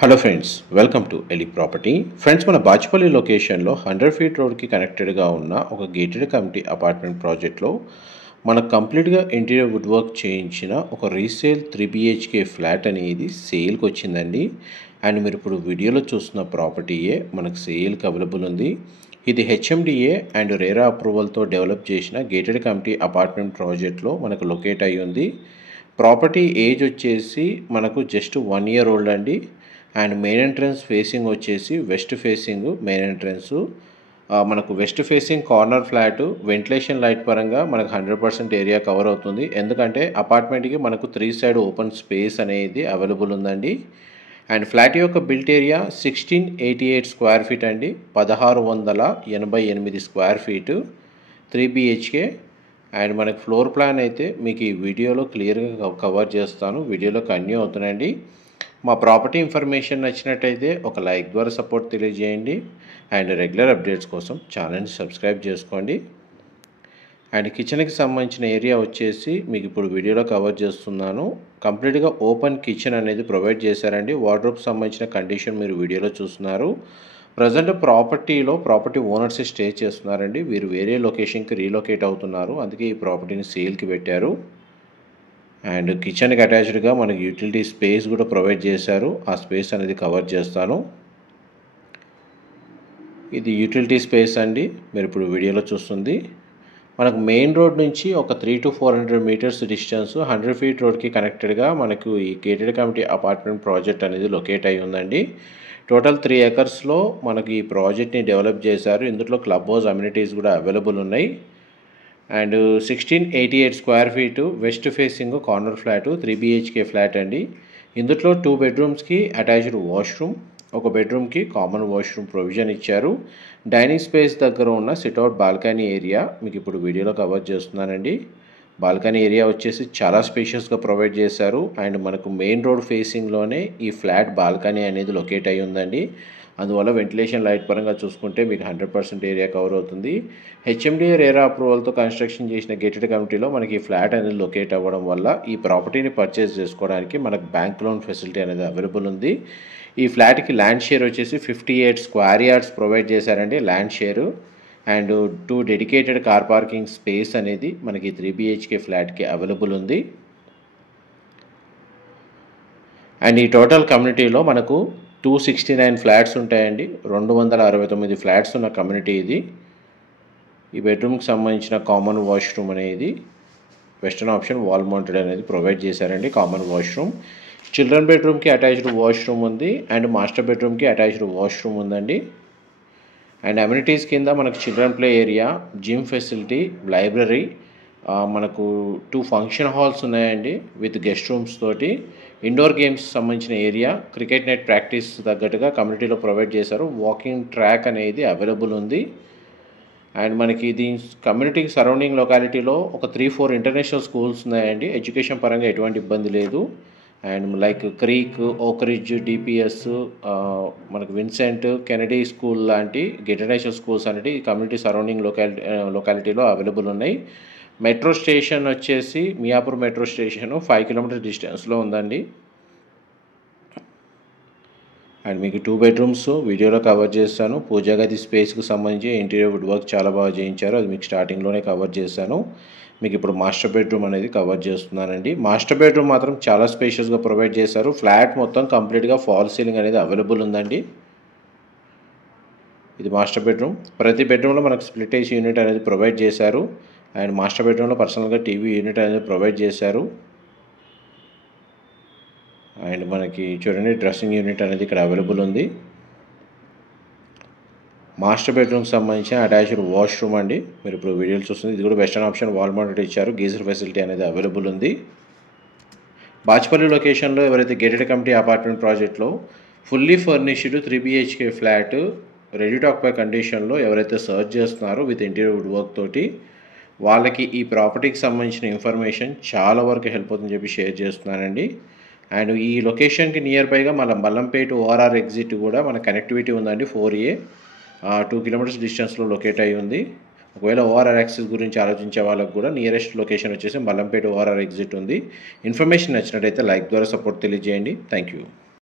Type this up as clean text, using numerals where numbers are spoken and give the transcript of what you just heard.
Hello friends, welcome to ఎలి property. Friends, మన బాచుపల్లి లొకేషన్లో 100 ఫీట్ రోడ్కి కనెక్టెడ్గా ఉన్న ఒక గేటెడ్ కమ్యూనిటీ అపార్ట్మెంట్ ప్రాజెక్ట్లో మనకు కంప్లీట్గా ఇంటీరియర్ వుడ్ వర్క్ చేయించిన ఒక రీసేల్ 3 BHK ఫ్లాట్ అనేది సేల్కి వచ్చిందండి. అండ్ మీరు ఇప్పుడు వీడియోలో చూస్తున్న ప్రాపర్టీయే మనకు సేల్కి అవైలబుల్ ఉంది. ఇది HMDA అండ్ రేరా అప్రూవల్తో డెవలప్ చేసిన గేటెడ్ కమ్యూనిటీ అపార్ట్మెంట్ ప్రాజెక్ట్లో మనకు లొకేట్ అయ్యి ఉంది. ప్రాపర్టీ ఏజ్ వచ్చేసి మనకు జస్ట్ 1 year ఓల్డ్ అండి. అండ్ మెయిన్ ఎంట్రన్స్ ఫేసింగ్ వచ్చేసి వెస్ట్ ఫేసింగ్ మెయిన్ ఎంట్రన్స్. మనకు west facing corner flat ventilation light పరంగా మనకు 100% ఏరియా కవర్ అవుతుంది. ఎందుకంటే అపార్ట్మెంట్కి మనకు 3 side ఓపెన్ స్పేస్ అనేది అవైలబుల్ ఉందండి. అండ్ ఫ్లాట్ యొక్క బిల్ట్ ఏరియా 1688 స్క్వేర్ ఫీట్ అండి, 1688 స్క్వేర్ ఫీటు, 3 BHK. అండ్ మనకు ఫ్లోర్ ప్లాన్ అయితే మీకు ఈ వీడియోలో క్లియర్గా కవర్ చేస్తాను, వీడియోలో కంటిన్యూ అవుతున్నాయండి. మా ప్రాపర్టీ ఇన్ఫర్మేషన్ నచ్చినట్టయితే ఒక లైక్ ద్వారా సపోర్ట్ తెలియజేయండి. అండ్ రెగ్యులర్ అప్డేట్స్ కోసం ఛానల్ని సబ్స్క్రైబ్ చేసుకోండి. అండ్ కిచెన్కి సంబంధించిన ఏరియా వచ్చేసి మీకు ఇప్పుడు వీడియోలో కవర్ చేస్తున్నాను. కంప్లీట్గా ఓపెన్ కిచెన్ అనేది ప్రొవైడ్ చేశారండి. వార్డ్రోబ్కి సంబంధించిన కండిషన్ మీరు వీడియోలో చూస్తున్నారు. ప్రజెంట్ ప్రాపర్టీ ఓనర్స్ స్టే చేస్తున్నారండి. వీరు వేరే లొకేషన్కి రీలొకేట్ అవుతున్నారు, అందుకే ఈ ప్రాపర్టీని సేల్కి పెట్టారు. అండ్ కిచెన్కి అటాచ్డ్గా మనకి యూటిలిటీ స్పేస్ కూడా ప్రొవైడ్ చేశారు. ఆ స్పేస్ అనేది కవర్ చేస్తాను. ఇది యూటిలిటీ స్పేస్ అండి, మీరు ఇప్పుడు వీడియోలో చూస్తుంది. మనకు మెయిన్ రోడ్ నుంచి ఒక 300 to 400 meters డిస్టెన్స్ 100 feet రోడ్కి కనెక్టెడ్గా మనకు ఈ గేటెడ్ కమ్యూనిటీ అపార్ట్మెంట్ ప్రాజెక్ట్ అనేది లొకేట్ అయి ఉందండి. టోటల్ 3 acresలో మనకి ఈ ప్రాజెక్ట్ని డెవలప్ చేశారు. ఇందులో క్లబ్ హౌస్ అమ్యూనిటీస్ కూడా అవైలబుల్ ఉన్నాయి. And 1688 square feet west facing corner flat 3 BHK flat అండి. ఇందులో 2 bedrooms అటాచ్డ్ వాష్రూమ్, ఒక బెడ్రూమ్కి కామన్ వాష్రూమ్ ప్రొవిజన్ ఇచ్చారు. డైనింగ్ స్పేస్ దగ్గర ఉన్న సిట్అవుట్ బాల్కనీ ఏరియా మీకు ఇప్పుడు వీడియోలో కవర్ చేస్తున్నానండి. బాల్కనీ ఏరియా వచ్చేసి చాలా స్పేషియస్గా ప్రొవైడ్ చేశారు. అండ్ మనకు మెయిన్ రోడ్ ఫేసింగ్లోనే ఈ ఫ్లాట్ బాల్కనీ అనేది లొకేట్ అయి ఉందండి. అందువల్ల వెంటిలేషన్ లైట్ పరంగా చూసుకుంటే మీకు 100% ఏరియా కవర్ అవుతుంది. HMDA రేరా అప్రూవల్తో కన్స్ట్రక్షన్ చేసిన గేటెడ్ కమ్యూనిటీలో మనకి ఈ ఫ్లాట్ అనేది లొకేట్ అవ్వడం వల్ల ఈ ప్రాపర్టీని పర్చేస్ చేసుకోవడానికి మనకు బ్యాంక్ లోన్ ఫెసిలిటీ అనేది అవైలబుల్ ఉంది. ఈ ఫ్లాట్కి ల్యాండ్ షేర్ వచ్చేసి 58 square yards ప్రొవైడ్ చేశారండి land share. And 2 dedicated car parking space అనేది మనకి 3 BHK ఫ్లాట్కి అవైలబుల్ ఉంది. అండ్ ఈ టోటల్ కమ్యూనిటీలో మనకు 269 ఫ్లాట్స్ ఉంటాయండి. 269 ఫ్లాట్స్ ఉన్న కమ్యూనిటీ ఇది. ఈ బెడ్రూమ్కి సంబంధించిన కామన్ వాష్రూమ్ అనేది వెస్టర్న్ ఆప్షన్ వాల్ మౌంటెడ్ అనేది ప్రొవైడ్ చేశారండి. కామన్ వాష్రూమ్, చిల్డ్రన్ బెడ్రూమ్కి అటాచ్డ్ వాష్రూమ్ ఉంది. అండ్ మాస్టర్ బెడ్రూమ్కి అటాచ్డ్ వాష్రూమ్ ఉందండి. అండ్ అమ్యూనిటీస్ కింద మనకు children play area, gym facility, library, మనకు 2 ఫంక్షన్ హాల్స్ ఉన్నాయండి విత్ గెస్ట్ రూమ్స్ తోటి. ఇండోర్ గేమ్స్ సంబంధించిన ఏరియా, క్రికెట్ నెట్ ప్రాక్టీస్ తగ్గట్టుగా కమ్యూనిటీలో ప్రొవైడ్ చేశారు. వాకింగ్ ట్రాక్ అనేది అవైలబుల్ ఉంది. అండ్ మనకి దీని కమ్యూనిటీకి సరౌండింగ్ లొకాలిటీలో ఒక 3-4 ఇంటర్నేషనల్ స్కూల్స్ ఉన్నాయండి. ఎడ్యుకేషన్ పరంగా ఎటువంటి ఇబ్బంది లేదు. And like creek, Oakridge, DPS, మనకు విన్సెంట్ కెనడీ స్కూల్ లాంటి ఇంటర్నేషనల్ స్కూల్స్ అనేవి కమ్యూనిటీ సరౌండింగ్ లొకాలిటీలో అవైలబుల్ ఉన్నాయి. మెట్రో స్టేషన్ వచ్చేసి మియాపూర్ మెట్రో స్టేషన్ 5 kilometers డిస్టెన్స్లో ఉందండి. అండ్ మీకు 2 bedrooms వీడియోలో కవర్ చేస్తాను. పూజా గది స్పేస్కి సంబంధించి ఇంటీరియర్ వుడ్ వర్క్ చాలా బాగా చేయించారు, అది మీకు స్టార్టింగ్లోనే కవర్ చేశాను. మీకు ఇప్పుడు మాస్టర్ బెడ్రూమ్ అనేది కవర్ చేస్తున్నానండి. మాస్టర్ బెడ్రూమ్ మాత్రం చాలా స్పేషియస్గా ప్రొవైడ్ చేశారు. ఫ్లాట్ మొత్తం కంప్లీట్గా ఫాల్ సీలింగ్ అనేది అవైలబుల్ ఉందండి. ఇది మాస్టర్ బెడ్రూమ్. ప్రతి బెడ్రూమ్లో మనకు స్ప్లిట్ ఏసీ యూనిట్ అనేది ప్రొవైడ్ చేశారు. అండ్ మాస్టర్ బెడ్రూమ్లో పర్సనల్గా టీవీ యూనిట్ అనేది ప్రొవైడ్ చేశారు. అండ్ మనకి చూడండి డ్రెస్సింగ్ యూనిట్ అనేది ఇక్కడ అవైలబుల్ ఉంది. మాస్టర్ బెడ్రూమ్కి సంబంధించిన అటాచ్డ్ వాష్రూమ్ అండి, మీరు ఇప్పుడు వీడియోలు చూస్తుంది. ఇది కూడా వెస్టర్న్ ఆప్షన్ వాల్ మౌంటెడ్ ఇచ్చారు. గీజర్ ఫెసిలిటీ అనేది అవైలబుల్ ఉంది. బాచుపల్లి లొకేషన్లో ఎవరైతే గేటెడ్ కమ్యూనిటీ అపార్ట్మెంట్ ప్రాజెక్ట్లో fully furnished 3 BHK flat ready to occupy కండిషన్లో ఎవరైతే సర్చ్ చేస్తున్నారో విత్ ఇంటీరియర్ వుడ్ వర్క్ తోటి, వాళ్ళకి ఈ ప్రాపర్టీకి సంబంధించిన ఇన్ఫర్మేషన్ చాలా వరకు హెల్ప్ అవుతుందని చెప్పి షేర్ చేస్తున్నానండి. అండ్ ఈ లొకేషన్కి నియర్ బైగా మన మల్లంపేట ORR ఎగ్జిట్ కూడా మన కనెక్టివిటీ ఉందండి. 4A 2 kilometers డిస్టెన్స్లో లొకేట్ అయి ఉంది. ఒకవేళ ORR యాక్సెస్ గురించి ఆలోచించే వాళ్ళకు కూడా నియరెస్ట్ లొకేషన్ వచ్చేసి మల్లంపేట ORR ఎగ్జిట్ ఉంది. ఇన్ఫర్మేషన్ నచ్చినట్టయితే లైక్ ద్వారా సపోర్ట్ తెలియజేయండి. Thank you.